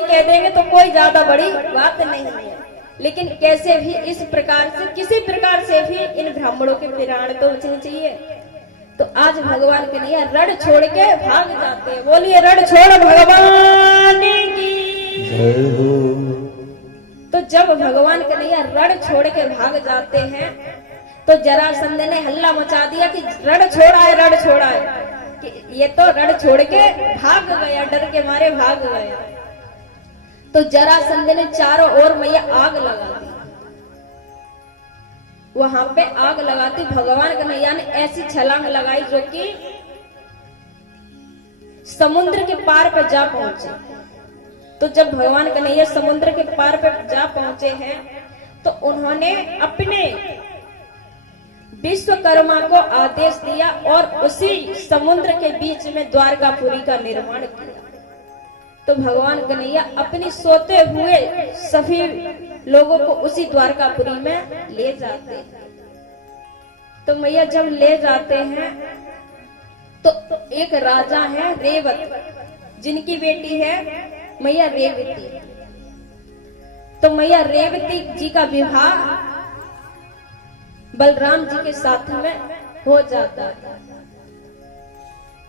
कह देंगे तो कोई ज्यादा बड़ी बात नहीं है, लेकिन कैसे भी इस प्रकार से किसी प्रकार से भी इन ब्राह्मणों के प्राण तो बचने चाहिए। तो आज भगवान कन्हैया रण छोड़ के भाग जाते हैं। बोलिए रण छोड़ भगवान की जय हो। तो जब भगवान कन्हैया रण छोड़ के भाग जाते हैं तो जरासंध ने हल्ला मचा दिया कि रण छोड़ा है, रण छोड़ा है, कि ये तो रण छोड़ के भाग गया, डर के मारे भाग गया। तो जरासंध ने चारों ओर मैया आग लगा दी। वहां पे आग लगाती भगवान कन्हैया ने ऐसी छलांग लगाई जो कि समुद्र के पार पर जा पहुंचे। तो जब भगवान कन्हैया समुद्र के पार पर जा पहुंचे हैं तो उन्होंने अपने विश्वकर्मा को आदेश दिया और उसी समुद्र के बीच में द्वारकापुरी का निर्माण किया। तो भगवान कन्हैया अपनी सोते हुए सभी लोगों को उसी द्वारकापुरी में ले जाते हैं। तो मैया जब ले जाते हैं तो एक राजा है रेवत, जिनकी बेटी है मैया रेवती। तो मैया रेवती जी का विवाह बलराम जी के साथ में हो जाता है।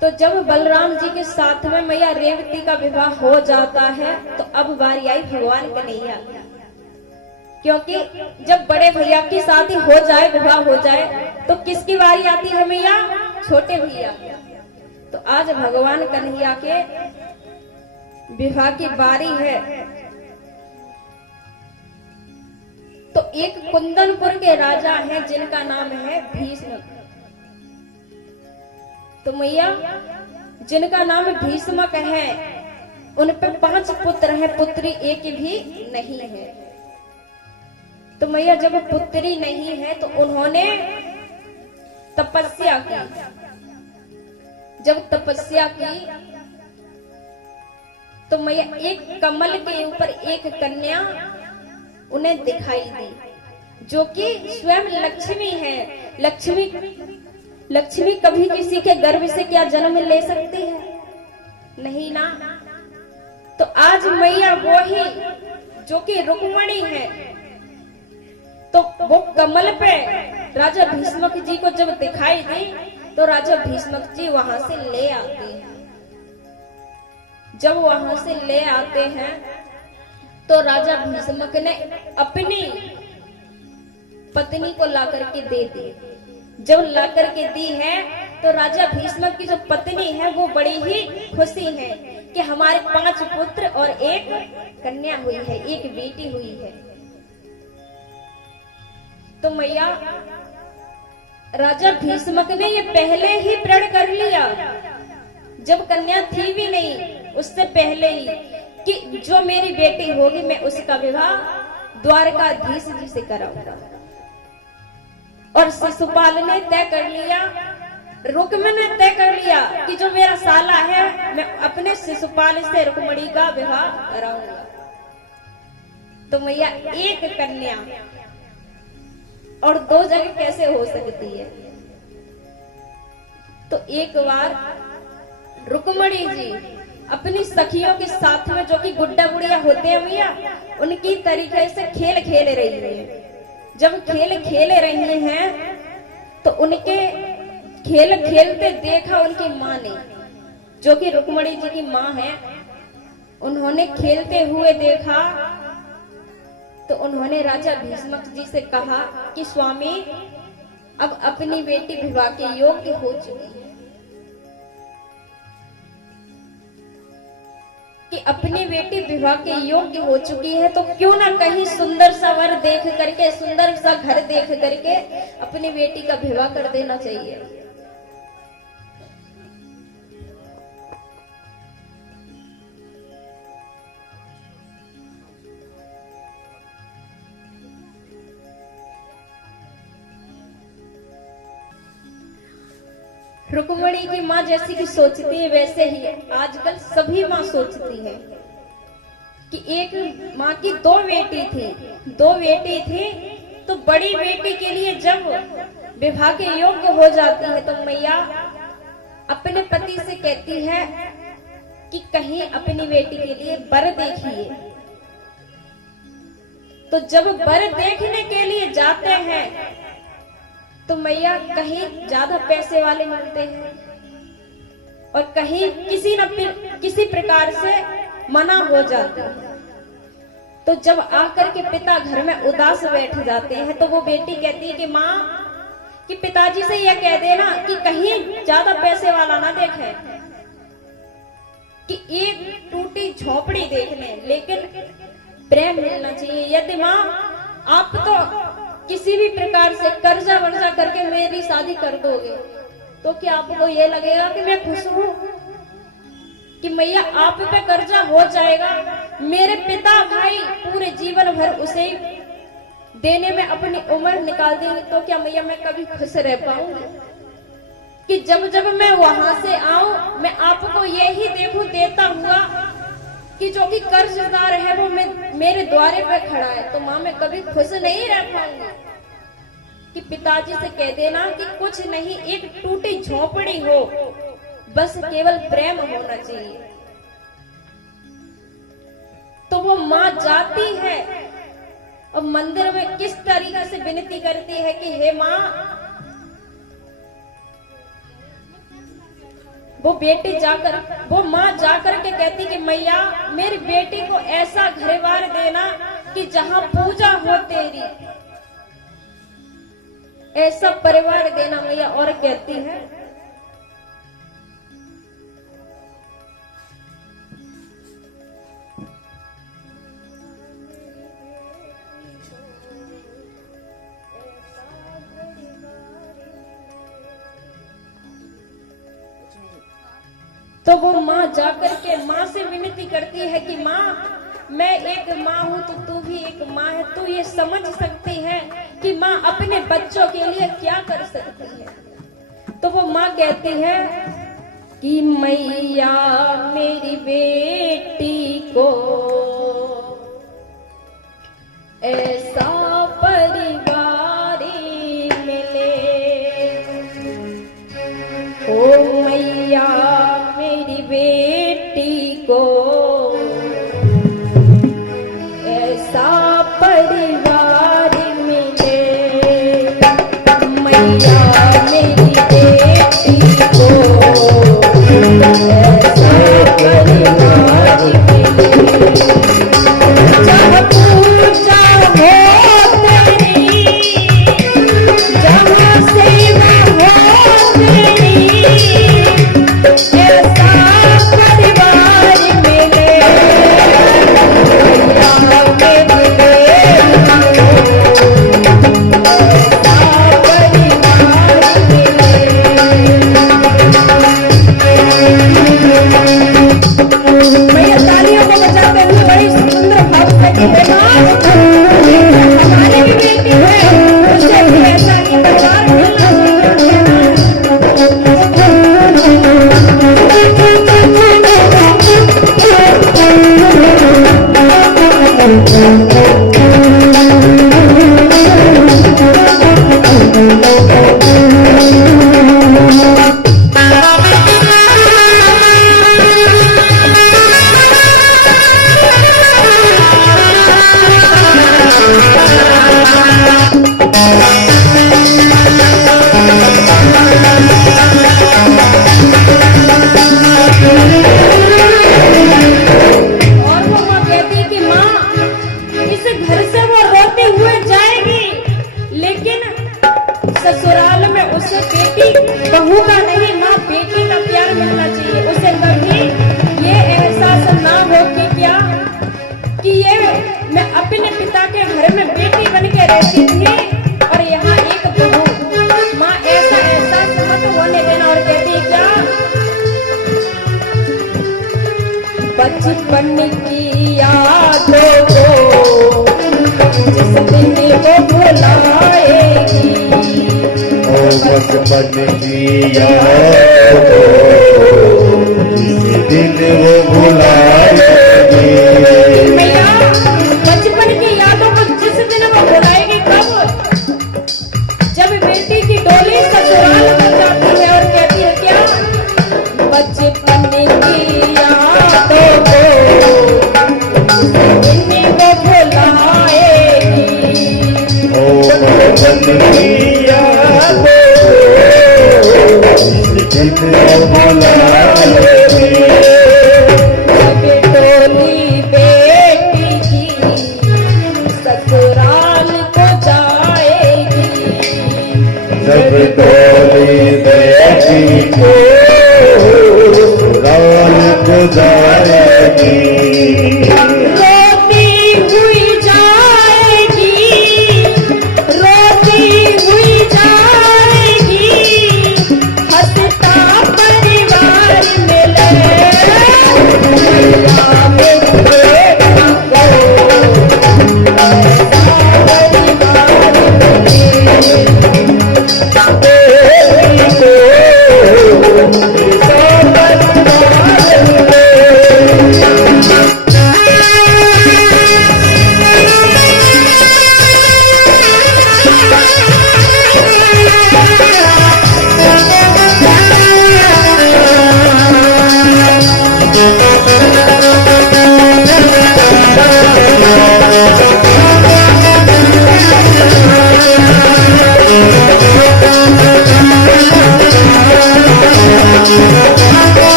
तो जब बलराम जी के साथ में मैया रेवती का विवाह हो जाता है तो अब बारी आई भगवान कन्हैया, क्योंकि जब बड़े भैया की शादी हो जाए, विवाह हो जाए, तो किसकी बारी आती है मैया? छोटे भैया। तो आज भगवान कन्हैया के विवाह की बारी है। तो एक कुंदनपुर के राजा हैं जिनका नाम है भीष्म। तो मैया जिनका नाम भीष्मक है उन पे 5 पुत्र हैं, पुत्री एक भी नहीं है। तो मैया जब पुत्री नहीं है तो उन्होंने तपस्या की। जब तपस्या की तो मैया एक कमल के ऊपर एक कन्या उन्हें दिखाई दी, जो कि स्वयं लक्ष्मी है। लक्ष्मी कभी किसी के गर्भ से क्या जन्म ले सकती है? नहीं ना। तो आज मैया वो ही जो कि रुक्मणी है, तो वो कमल पे राजा भीष्मक जी को जब दिखाई दी तो राजा भीष्मक जी वहां से ले आते हैं। जब वहां से ले आते हैं तो राजा भीष्मक ने अपनी पत्नी को लाकर के दे दी। जब लाकर के दी है तो राजा भीष्मक की जो पत्नी है वो बड़ी ही खुशी है कि हमारे 5 पुत्र और एक कन्या हुई है, एक बेटी हुई है। तो मैया राजा भीष्मक ने ये पहले ही प्रण कर लिया, जब कन्या थी भी नहीं उससे पहले ही, कि जो मेरी बेटी होगी मैं उसका विवाह द्वारकाधीश जी से कराऊंगा। और शिशुपाल ने तय कर लिया, रुक्म ने तय कर लिया कि जो मेरा साला है मैं अपने शिशुपाल से रुक्मणी का विवाह कराऊंगा। तो मैया एक कन्या और 2 जगह कैसे हो सकती है? तो एक बार रुक्मणी जी अपनी सखियों के साथ में, जो कि गुड्डा गुड़िया होते हैं भैया, उनकी तरीके से खेल खेल रही है। जब खेल खेल रही हैं तो उनके खेल खेलते देखा उनकी माँ ने, जो कि रुक्मणी जी की माँ है, उन्होंने खेलते हुए देखा। तो उन्होंने राजा भीष्मक जी से कहा कि स्वामी अब अपनी बेटी विवाह के योग्य हो चुकी है, कि अपनी बेटी विवाह के योग्य हो चुकी है, तो क्यों ना कहीं सुंदर सा वर देख करके, सुंदर सा घर देख करके अपनी बेटी का विवाह कर देना चाहिए। रुक्मणी की माँ जैसी कि सोचती है वैसे ही आजकल सभी माँ सोचती है कि एक माँ की 2 बेटी थी, तो बड़ी बेटी के लिए जब विवाह के योग्य हो जाती है तो मैया अपने पति से कहती है कि कहीं अपनी बेटी के लिए वर देखिए। तो जब वर देखने के लिए जाते हैं तो मैया कहीं ज्यादा पैसे वाले मिलते हैं और कहीं किसी प्रकार से मना हो जाते हैं। तो जब आकर के पिता घर में उदास बैठ जाते हैं तो वो बेटी कहती है कि माँ, कि पिताजी से यह कह देना कि कहीं ज्यादा पैसे वाला ना देखे, कि एक टूटी झोपड़ी देखने, लेकिन प्रेम मिलना चाहिए। यदि माँ आप तो किसी भी प्रकार से कर्जा वर्जा करके मेरी शादी कर दोगे तो क्या आपको ये लगेगा कि मैं खुश हूँ? कि मैया आप पे कर्जा हो जाएगा, मेरे पिता भाई पूरे जीवन भर उसे देने में अपनी उम्र निकाल देंगे, तो क्या मैया मैं कभी खुश रह पाऊंगी? कि जब जब मैं वहां से आऊं मैं आपको यही देखूं देता हुआ कि जो कि कर्जदार है वो मेरे द्वारे पे खड़ा है, तो माँ मैं कभी खुश नहीं रह पाऊंगी। कि पिताजी से कह देना कि कुछ नहीं, एक टूटी झोपड़ी हो, बस केवल प्रेम होना चाहिए। तो वो माँ जाती है और मंदिर में किस तरीके से विनती करती है कि हे माँ, वो माँ जाकर के कहती कि मैया मेरी बेटी को ऐसा घरबार देना कि जहाँ पूजा हो तेरी, ऐसा परिवार देना मैया। और कहती है तो वो माँ जाकर के माँ से विनती करती है कि माँ मैं एक माँ हूँ तो तू भी एक माँ है, तू ये समझ सकती है कि माँ अपने बच्चों के लिए क्या कर सकती है। तो वो माँ कहती है कि मैया मेरी बेटी को ऐसा परिवार मिले, ओ मैया मेरी बेटी को ऐसा परिवार मिले, मैया मेरी बेटी को ऐसा परिवार मिले। जब पूजा हो तेरी, जहाँ सेवा हो तेरी, ऐसा परिवार मिले, मैया तालियों को बजाते हुए बड़ी सुंदर भाव से कहते हैं हमारी भी बेटी है, उसे भी ऐसा ही परिवार मिलना बहू का नहीं, माँ बेटी का प्यार मिलना चाहिए। उसे कभी ये एहसास ना हो कि क्या कि ये मैं अपने पिता के घर में बेटी बन के रहती थी और यहाँ एक बहू। माँ ऐसा एहसास मत होने देना। और कहती है क्या, बचपन की यादों को जिस दिन वो भुलाएगी, बचपन की यादों को जिस दिन वो भुलाएगी। मैया बचपन की यादों को जिस दिन वो भुलाएगी, कब? जब बेटी की डोली ससुराल में जाती है और कहती है क्या, बचपन की याद इन्हीं को भुलाएगी। ओ कन्हैया को इस दिन बुलाएगी। जब डोली बेटी की ससुराल को जाएगी। जब डोली बेटी को ससुराल को जाएगी। रोती हुई जाएगी, रोती हुई जाएगी, हंसता परिवार मिलेगा।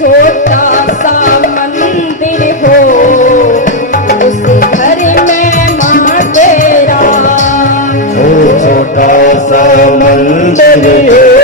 छोटा सा मंदिर हो उस घर में माँ तेरा। ओ छोटा सा मंदिर